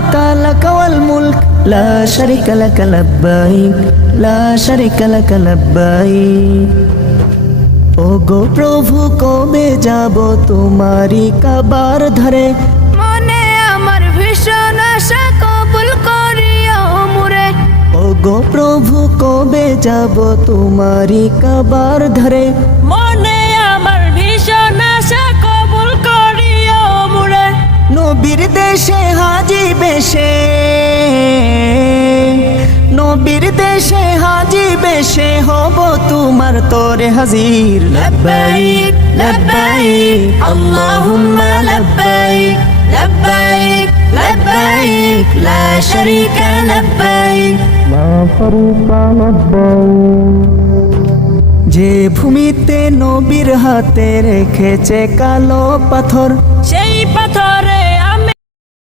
তালাকাওয়াল মুলক লা শারিকা লাকা লাব্বাইক লা শারিকা লাকা লাব্বাইক ও গো প্রভু কবে যাব তোমারি কাবার ধরে? মনে আমার ভীষণ আশা কবুল করিও মুরে। ও গো প্রভু কবে যাব তোমারি কাবার ধরে? দেশে হাজি বেশে। নবীর দেশে হাজি বেশে হব তোমার তোরে হাজির। লব্বাইক লব্বাইক আল্লাহুম্মা লব্বাইক লব্বাইক লব্বাইক লা শারীকা লব্বাইক। যে ভূমিতে নবীর হাতে রেখেছে কালো পাথর সেই পাথরে